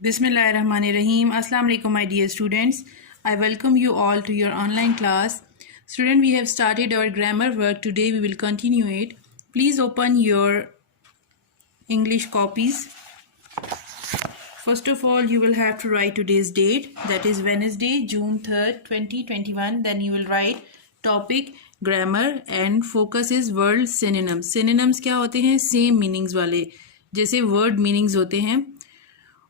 Bismillahirrahmanirrahim. Assalamu alaikum, my dear students. I welcome you all to your online class. Student, we have started our grammar work. Today we will continue it. Please open your English copies. First of all, you will have to write today's date. That is Wednesday, June 3rd, 2021. Then you will write topic, grammar, and focus is word synonyms. Synonyms کیا ہوتے ہیں؟ Same meanings والے. جیسے word meanings ہوتے ہیں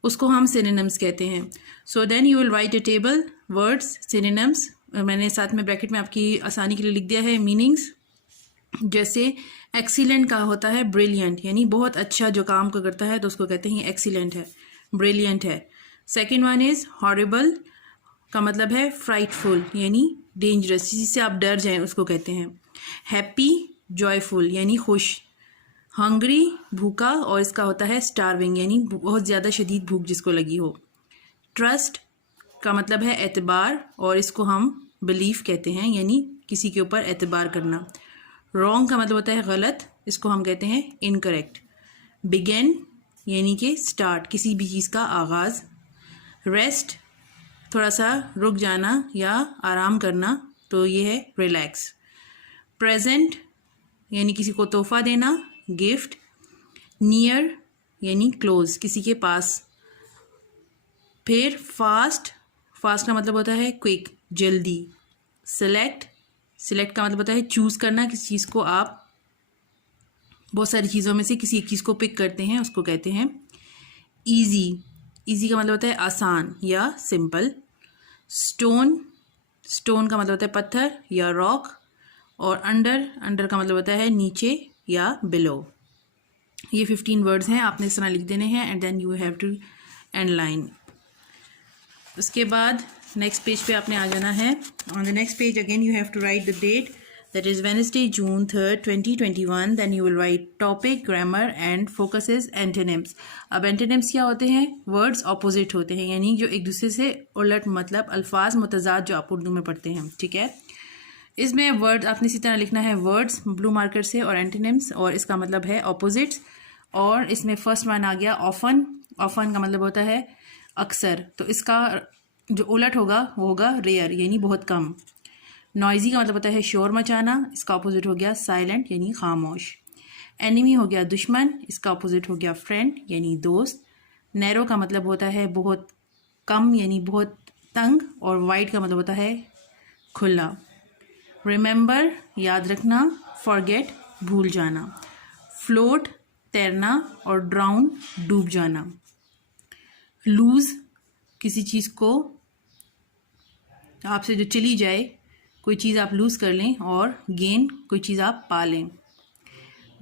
اس کو ہم synonyms کہتے ہیں. So then you will write a table, words, synonyms. میں نے ساتھ میں بریکٹ میں آپ کی آسانی کے لیے لکھ دیا ہے meanings. جیسے ایکسیلنٹ کا ہوتا ہے brilliant، یعنی بہت اچھا جو کام کو کرتا ہے تو اس کو کہتے ہیں ایکسیلنٹ ہے، brilliant ہے. سیکنڈ ون از horrible کا مطلب ہے frightful، یعنی ڈینجرس، جس سے آپ ڈر جائیں اس کو کہتے ہیں. ہیپی joyful یعنی خوش. ہنگری بھوکا، اور اس کا ہوتا ہے starving یعنی بہت زیادہ شدید بھوک جس کو لگی ہو. ٹرسٹ کا مطلب ہے اعتبار، اور اس کو ہم بلیف کہتے ہیں یعنی کسی کے اوپر اعتبار کرنا. رانگ کا مطلب ہوتا ہے غلط، اس کو ہم کہتے ہیں انکریکٹ. بگن یعنی کہ اسٹارٹ، کسی بھی چیز کا آغاز. ریسٹ تھوڑا سا رک جانا یا آرام کرنا، تو یہ ہے ریلیکس. پریزنٹ یعنی کسی کو تحفہ دینا، گفٹ. نیئر یعنی کلوز، کسی کے پاس. پھر فاسٹ کا مطلب ہوتا ہے کوئک، جلدی. سلیکٹ کا مطلب ہوتا ہے چوز کرنا، کسی چیز کو آپ بہت ساری چیزوں میں سے کسی ایک چیز کو پک کرتے ہیں اس کو کہتے ہیں ایزی کا مطلب ہوتا ہے آسان یا سمپل. اسٹون کا مطلب ہوتا ہے پتھر یا راک. اور انڈر کا مطلب ہوتا ہے نیچے یا بلو. یہ 15 ورڈز ہیں، آپ نے اس طرح لکھ دینے ہیں and then you have to end line. اس کے بعد نیکسٹ پیج پہ آپ نے آ جانا ہے. On the next page again you have to write the date, that is Wednesday June 3rd 2021. Then you will write topic, grammar and focus is antonyms. اب اینٹونیمس کیا ہوتے ہیں؟ ورڈز اپوزٹ ہوتے ہیں، یعنی جو ایک دوسرے سے الٹ، مطلب الفاظ متضاد جو آپ اردو میں پڑھتے ہیں. ٹھیک ہے، اس میں ورڈ آپ نے اسی طرح لکھنا ہے ورڈز بلو مارکر سے، اور اینٹونیمس، اور اس کا مطلب ہے اپوزٹس. اور اس میں فرسٹ ون آ گیا آفن کا مطلب ہوتا ہے اکثر، تو اس کا جو الٹ ہوگا وہ ہوگا ریئر یعنی بہت کم. نوائزی کا مطلب ہوتا ہے شور مچانا، اس کا اپوزٹ ہو گیا سائلنٹ یعنی خاموش. اینیمی ہو گیا دشمن، اس کا اپوزٹ ہو گیا فرینڈ یعنی دوست. نیرو کا مطلب ہوتا ہے بہت کم یعنی بہت تنگ، اور وائڈ کا مطلب ہوتا ہے کھلا. ریممبر یاد رکھنا، فارگیٹ بھول جانا. فلوٹ تیرنا، اور ڈراؤن ڈوب جانا. لوز کسی چیز کو آپ سے جو چلی جائے، کوئی چیز آپ لوز کر لیں، اور گین کوئی چیز آپ پا لیں.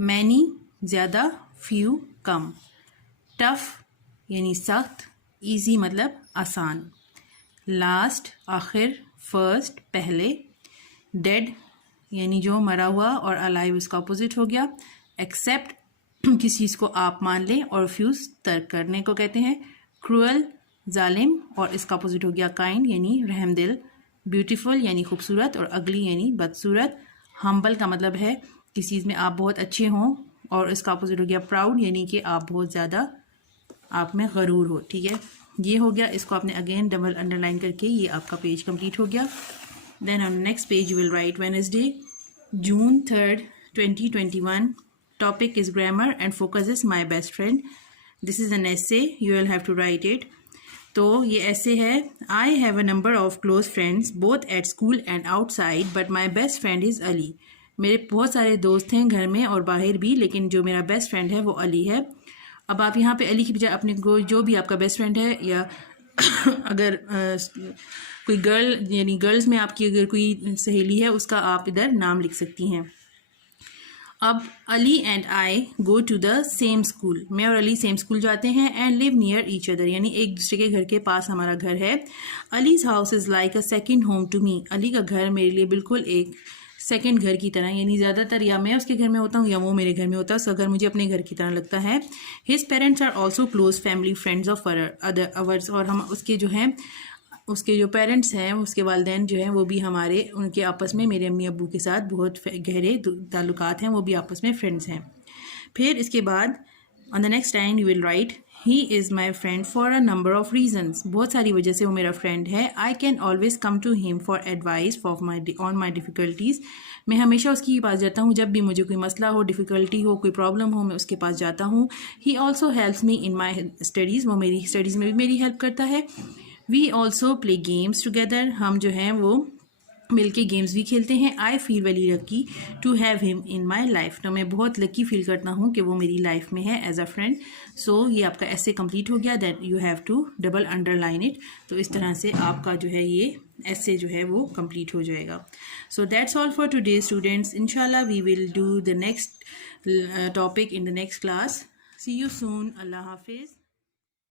مینی زیادہ، فیو کم. ٹف یعنی سخت، ایزی مطلب آسان. لاسٹ آخر، فرسٹ پہلے. ڈیڈ یعنی جو مرا ہوا، اور الائیو اس کا اپوزٹ ہو گیا. ایکسیپٹ کسی چیز کو آپ مان لیں، اور ریفیوز ترک کرنے کو کہتے ہیں. کروئل ظالم، اور اس کا اپوزٹ ہو گیا کائنڈ یعنی رحم دل. بیوٹیفل یعنی خوبصورت، اور اگلی یعنی بدصورت. ہمبل کا مطلب ہے کسی چیز میں آپ بہت اچھے ہوں، اور اس کا اپوزٹ ہو گیا پراؤڈ یعنی کہ آپ بہت زیادہ آپ میں غرور ہو. ٹھیک ہے، یہ ہو گیا. اس کو آپ نے اگین ڈبل انڈر لائن کر کے یہ آپ کا پیج کمپلیٹ ہو گیا. Then on next page you will write Wednesday June 3rd 2021. Topic is grammar and focus is my best friend. This is an essay, you will have to write it. تو یہ essay ہے. I have a number of close friends both at school and outside, but my best friend is Ali. میرے بہت سارے دوست ہیں گھر میں اور باہر بھی، لیکن جو میرا بیسٹ فرینڈ ہے وہ علی ہے. اب آپ یہاں پہ علی کی بجائے اپنے کو جو بھی آپ کا بیسٹ فرینڈ ہے، یا اگر کوئی گرل یعنی گرلز میں آپ کی اگر کوئی سہیلی ہے، اس کا آپ ادھر نام لکھ سکتی ہیں. اب Ali and I go to the same school. میں اور علی سیم اسکول جاتے ہیں. And live near each other یعنی ایک دوسرے کے گھر کے پاس ہمارا گھر ہے. Ali's house is like a second home to me. Ali کا گھر میرے لیے بالکل ایک سیکنڈ گھر کی طرح، یعنی زیادہ تر یا میں اس کے گھر میں ہوتا ہوں یا وہ میرے گھر میں ہوتا ہے. اس کا گھر مجھے اپنے گھر کی طرح لگتا ہے. His parents are also close family friends of ours. اور ہم اس کے جو ہیں اس کے جو پیرنٹس ہیں، اس کے والدین جو ہیں، وہ بھی ہمارے ان کے آپس میں میرے امی ابو کے ساتھ بہت گہرے تعلقات ہیں، وہ بھی آپس میں فرینڈس ہیں. پھر اس کے بعد on the next time you will write He is my friend for a number of reasons. بہت ساری وجہ سے وہ میرا فرینڈ ہے. I can always come to him for advice on my difficulties. میں ہمیشہ اس کے پاس جاتا ہوں جب بھی مجھے کوئی مسئلہ ہو, ڈیفیکلٹی ہو, کوئی پرابلم ہو, میں اس کے پاس جاتا ہوں. He also helps me in my studies. وہ میری اسٹڈیز میں بھی میری ہیلپ کرتا ہے. We also play games together. ہم جو ہیں وہ مل کے گیمز بھی کھیلتے ہیں. I feel very lucky to have him in my life. تو میں بہت لکی فیل کرتا ہوں کہ وہ میری لائف میں ہے ایز اے فرینڈ. سو یہ آپ کا ایسے کمپلیٹ ہو گیا. That you have to double underline it. تو اس طرح سے آپ کا جو ہے یہ ایسے جو ہے وہ کمپلیٹ ہو جائے گا. So that's all for today students. ان شاء اللہ we will do the next topic in the next class. See you soon. اللہ حافظ.